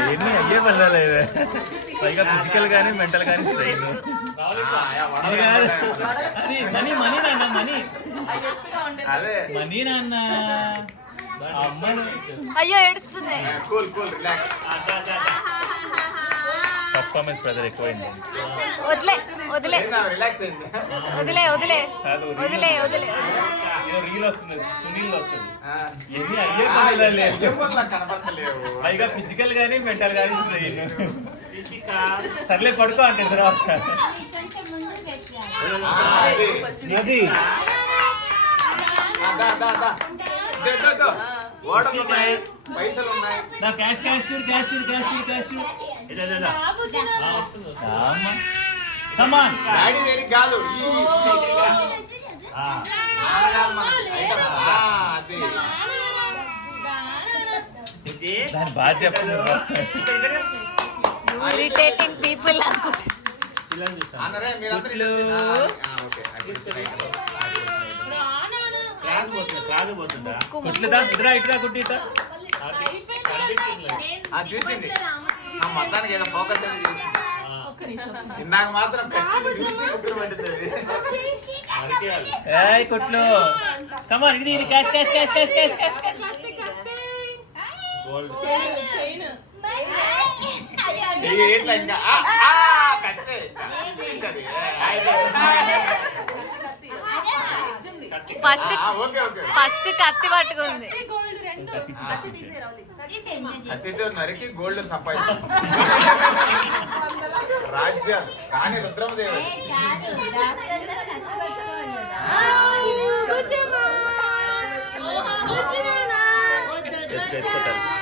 ఇవన్నీ అయ్యే పనులే పైగా ఫిజికల్ కానీ మెంటల్ కానీ స్ట్రెయిన్. మనీ మనీ నాన్న మనీ మనీ నాన్న. అయ్యో ఏడుస్తుంది. పర్ఫార్మెన్స్ ప్రెజర్ ఎక్కువైంది. వదిలే వదిలే వదిలే వదిలే వదిలే వదిలే. రీల్ వస్తుంది, సునీల్ వస్తుంది. ఎన్ని అయ్యే పనులే పైగా ఫిజికల్ కానీ మెంటల్ కానీ స్ట్రెయిన్. సర్లే పడుకో అంటే తర్వాత పైసలు ఉన్నాయి. Cash cash cash cash cash come on. కాదు దాని బాగా చెప్పండి. Irritating people. కొట్లేదా ఇట్రా ఇట్రా కొట్టి ఇట్రా. చూసింది మొత్తానికి ఏదో ఫోకస్ నాకు మాత్రం కొట్లు కమాన్. ఇది cash cash cash cash cash cash cash. First first కత్తి పట్టుకుంది. కత్తితో నరికి గోల్డ్ సంపాదించు రాజ్యం కానీ రుద్రమదేవి. చేసుకోవాలి.